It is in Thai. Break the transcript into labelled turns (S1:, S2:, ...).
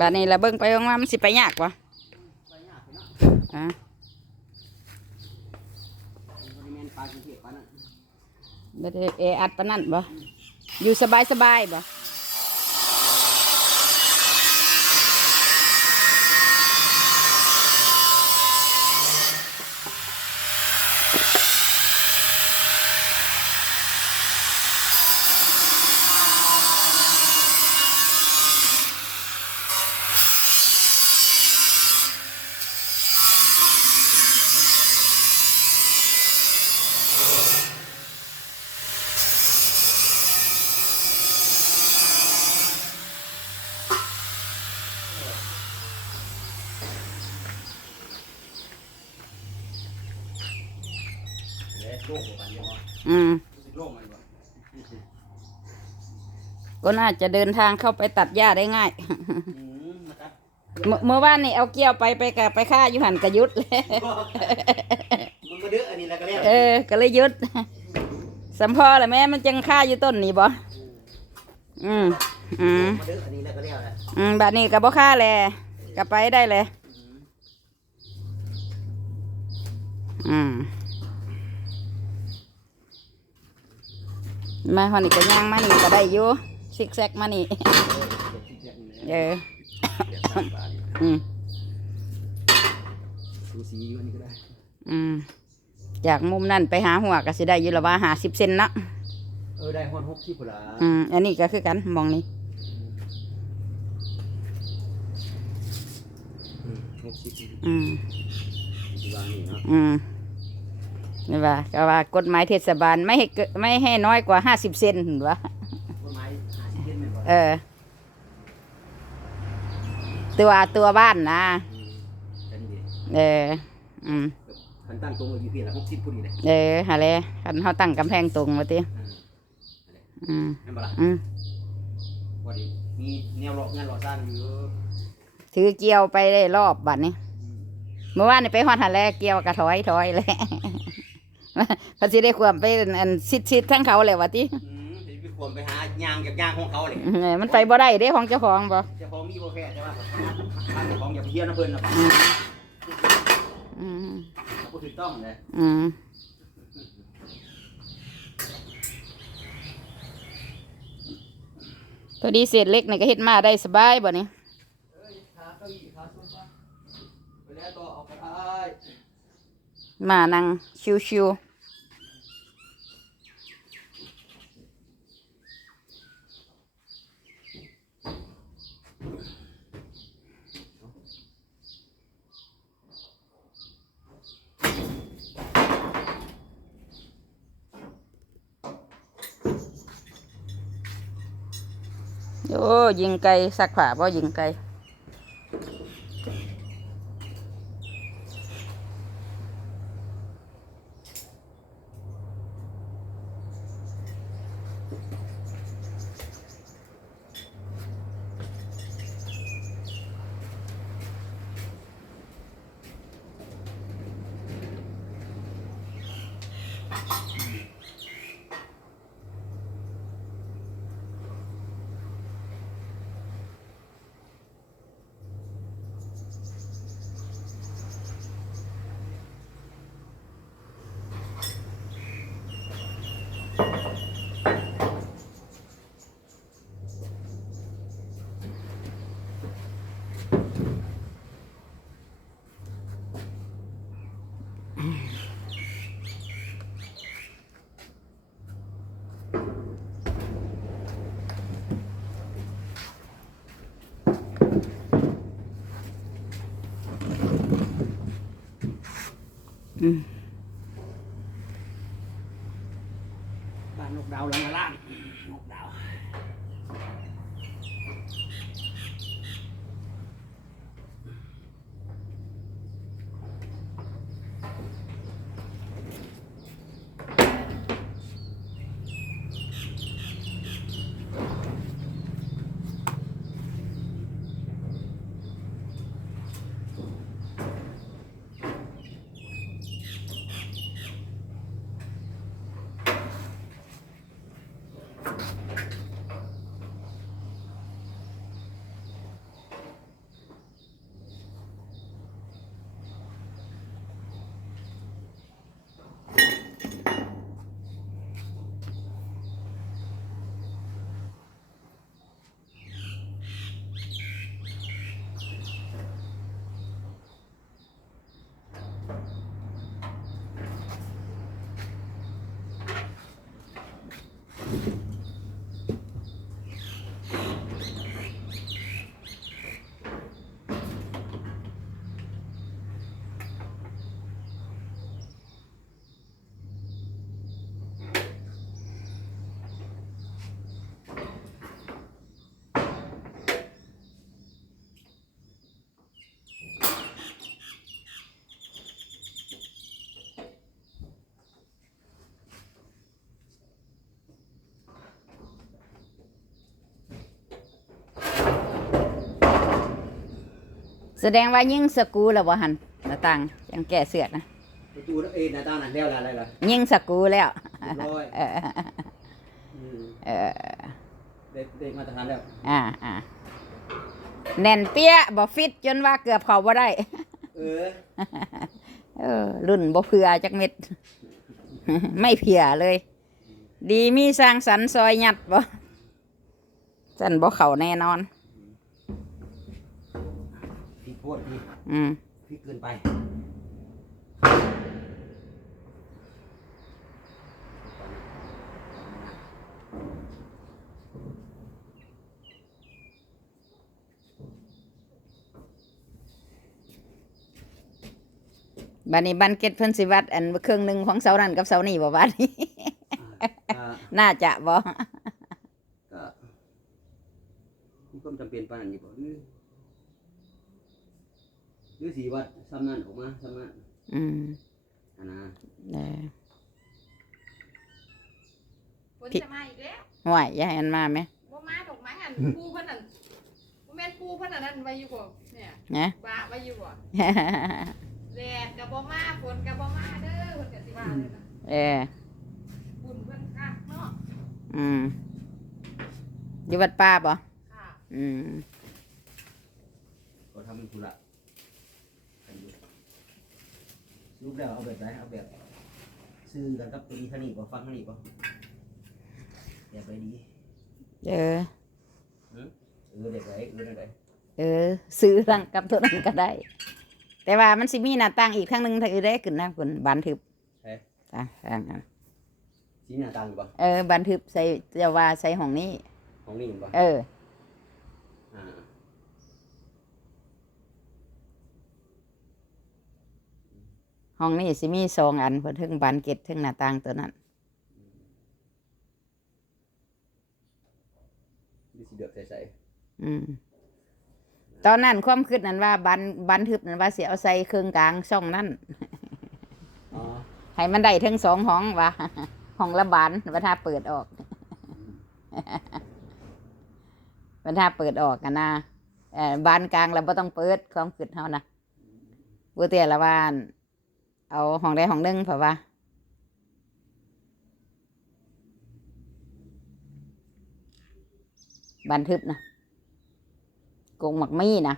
S1: บาดนี้ละเบิ่งไปว่ามันสิไปยากวะอะ
S2: บ่
S1: ได้เออัดปานนั้นบ่อยู่สบายสบายบ่
S2: โลกบ่ปานเดียวบ่
S1: อืม
S2: รู้สึกโลกมันบ่
S1: ก็น่าจะเดินทางเข้าไปตัดหญ้าได้ง่าย
S2: อืมมาตัด
S1: เมื่อเมื่อวานนี่เอาเกี่ยวไปไปกับไปฆ่าอยู่หันกระยุดเลย
S2: มันก็เด้ออันนี้แล้วก็แล้ว
S1: เออ ก็เลยหยุดสัมพอแหละแม่มันจังฆ่าอยู่ต้นนี่บ่อืมอืม
S2: มาเด้ออันนี้แล้วก็แล้วแหละ
S1: อืมบัดนี้ก็บ่ฆ่าแลก็ไปได้เลยอืม มาหอนี่ก็ย่างมานี่ก็ได้อยู่ซิกแซกมานี่เอออืม
S2: สูสีอยู่อันนี้ก็ได้
S1: อืมจากมุมนั่นไปหาหัวก็สิได้อยู่ละว่าหาสิบเซนเนาะ
S2: เออได้ฮอดหกที่พุ่นล่ะ
S1: อืมอันนี้ก็คือกันมองนี่
S2: อืมหกสิบ
S1: อืม
S2: ที่ว่า นี่เนาะ
S1: อืมนี่ว่าก็ว่ากฎหมายเทศบาลไม่ให้เกินไม่ให้น้อยกว่าห้าสิบเซนเห็นวะ
S2: ต้นไม้หาสิเฮ็ดแม่นบ่
S1: เออ ตัวตัวบ้านนะ
S2: อืมแต่นี่ดิ
S1: เอออืม
S2: คันตั้งตรงอยู่เพียงละ60พุ่นนี่แหละ
S1: เออฮะเลยคันเขาตั้งกำแพงตรงมาติ
S2: อืม
S1: อืม
S2: แม่นบ่ล่ะ
S1: อืม
S2: ว่าดิมีแนวเลาะงานเลาะสร้างอยู่
S1: ถือเกี่ยวไปได้รอบบัดนี้
S2: อืม
S1: เมื่อวานนี่ไปฮอดหันแลวเกี่ยวกระถอยถอยเลย เพอสิได้ความไปอันซิดซิดทั้งเขาเลยวะติ
S2: อืมเดี๋ยวไปควมไปหายางจากยางของเขาเลย
S1: เออมันไปบ่ได้เด้ของเจ้าของบ่
S2: เจ้าของมีบ่แพ้แต่ว่าบ้านเจ้าของอย่าไปเที่ยวนะเพิ่นนะ
S1: อืมอืม
S2: บ่ถูกต้องเลย
S1: อืมพอดีเศษเล็กนี่ก็เฮ็ดมาได้สบายบ่นี่
S2: เอ้ยขาเก้าอี้ขาโซฟาไปแล้วต่อเอาไปได้
S1: มานั่งชิวๆ โอ้ยิงไกลสักผ่าบ่ยิงไก
S2: ล ม
S1: แสดงว่ายิ่งสกรูแล้วบ่หันหน้าต่างยังแก่เสือกนะ
S2: ประตูเอ้ยหน้าต่างนั่นแล้วล่ะอะไรล่ะ
S1: ยิ่งสกรูแล้ว
S2: เรียบร้อย
S1: เออ
S2: อืม
S1: เออ
S2: ได้ได้มาตรฐานแล้ว
S1: อ่าอ่าแน่นเปี้ยบ่ฟิตจนว่าเกือบเข้าบ่ได้
S2: เออ
S1: เออ รุ่นบ่เผื่อจักเม็ด ไม่เผื่อเลย ดีมีสร้างสรรค์ซอยหยัดบ่จันบ่เข้าแน่นอน
S2: พี่โพดพี่
S1: อืม
S2: พี่เกินไป
S1: บัดนี้บันเก็ตเพิ่นสิวัดอันเครื่องหนึงของเสานั่นกับเสานี่บ่บัดนี้
S2: อ่า
S1: น่าจะบ่
S2: ก็มีความจำเป็นปานนั้นอยู่บ่หรือ หรือสีวัดซ้ำนั่นออกมาซ้ำนั่น
S1: อืม
S2: อันนะ
S1: เออ
S3: ฝนจะมาอีกแล้ว
S1: ห่วยอย่าให้มันมาไหม
S3: บ่มาดอกไม้อันปูเพิ่นนั่นบ่แม่นปูเพิ่นอันนั้นไว้อยู่บ่เนี่ย
S1: นะ
S3: บาไว้อยู่บ่แดดก็บ่มาฝนก็บ่มาเด้อเพิ่นก็สิว่าเลยนะ
S1: เออ
S3: บุญเพิ่นคักเนาะ
S1: อืมอยู่วัดป้าบ่
S3: ค่ะ
S1: อืม
S2: ก็ทำธุระกันอยู่ รูปแล้วเอาแบบไหนเอาแบบซื้อกันกับตัวนี้เท่านี้บ่ฟังเท่านี้บ่แบบไหนดี
S1: เออ
S2: เออแบบไหนเออแบบไหน
S1: เออ ซื้อรังกับตัวนั้นก็ได้ แต่ว่ามันสิมีหน้าต่างอีกข้างหนึงถ้าอือได้ขึ้นนะคุณบานทึบ
S2: เฮ้ย
S1: อะอะอะ
S2: สีหน้าต่างอยู่บ่
S1: เออบานทึบใส่จะว่าใส่ห้องนี้
S2: ของนี่เห็นบ่
S1: เออ
S2: อ่า
S1: ห้องนี้สิมีสองอันเพิ่นถึงบานเกตถึงหน้าต่างตัวนั้น
S2: ดูสีเดือดใส
S1: อืมตอนนั้นความคิดนั้นว่าบันบันทึบนั้นว่าสิเอาใส่เครื่องกลางช่องนั้น
S2: ๆอ๋อ
S1: ให้มันได้ทั้งสองห้องว่าห้องละบานบรรทาเปิดออกบรรทาเปิดออกกันนะเอ่อบานกลางเราไ่ต้องเปิดความคิดเฮานะบัวเตียละวาอั่น เอาห้องใดห้องหนึ่งเพราะว่าบันทึบนะกงหมักมี่นะ